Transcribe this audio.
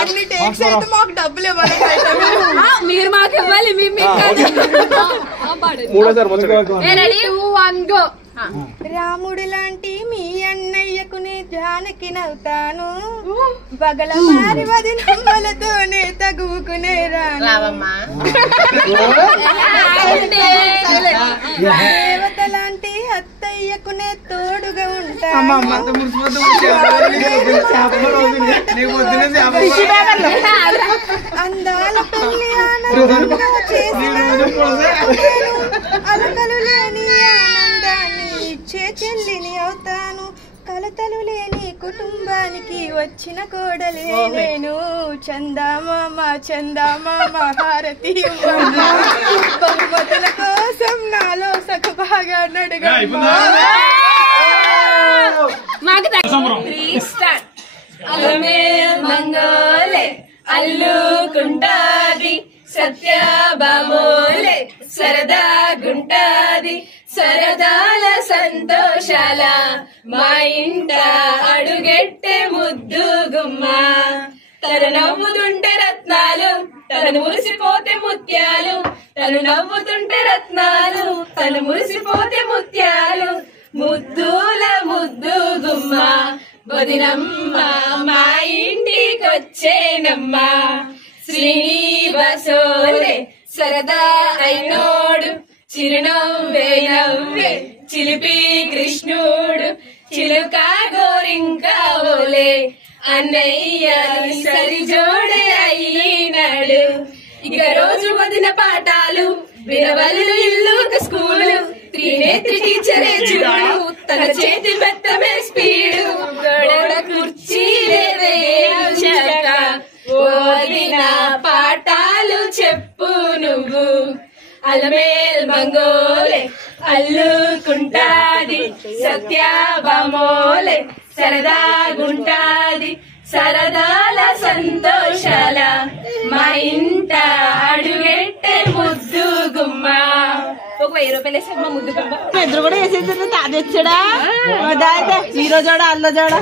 అన్ని టేక్స్ అయితే మాకు డబ్బులు ఇవ్వాలి, మీరు మాకు ఇవ్వాలి. రాముడు లాంటి మీ అన్నయ్యకు నే జానకి నవ్వుతాను, బగల మారి వది నమ్మలతోనే తగువుకునే రావమ్మా. దేవత లాంటి అత్తయ్యకు నే తోడుగా ఉంటాను, అందాల పెళ్లి ఆనందంగా చేసిన అలకలు లేని ఆనందాన్ని ఇచ్చే చెల్లిని అవుతాను, కలతలు లేని కుటుంబానికి వచ్చిన కోడలే నేను. చందామామ చందామామ హారతి బహుమతుల కోసం నాలో సగభాగా నడుగా. మంగోలే అల్లుకుంటాది సత్యభామోలే సరదాగుంటాది, సరదాల సంతోషాల మా ఇంట అడుగెట్టే ముద్దు గుమ్మ. తను నవ్వుతుంటే రత్నాలు, తను మురిసిపోతే ముత్యాలు, తను నవ్వుతుంటే రత్నాలు, తను మురిసిపోతే ముత్యాలు, ముద్దుల ముద్దు గుమ్మ వదినమ్మ మా ఇంటికొచ్చేనమ్మ. శ్రీనివాసోలే సరదా అయినోడు చిరునవ్వే నవ్వే చిలిపి కృష్ణుడు, చిలుక గోరింకా ఓలే అన్నయ్య సరిజోడే అయినాడు. ఇక రోజు వదిన పాఠాలు వినవల్లు ఇల్లు స్కూలు, త్రినేత్రి టీచరే చూడు తన చేతి మెత్తమే స్పీడు, గోడ కుర్చీలే వేయించాక వదిన పాఠాలు చెప్పు నువ్వు. అలమేల్ మంగోలే అల్లుకుంటాది సత్యభామోలే సరదాగుంటాది, సరదాల సంతోషాల మా ఇంట అడుగెట్టే ముద్దు గుమ్మ. ఒక 1000 రూపాయలు వేసి అమ్మ ముద్దు గుమ్మ. ఇద్దరు కూడా వేసేది తాదొచ్చాడా, హీరో జోడా అల్ల జోడా.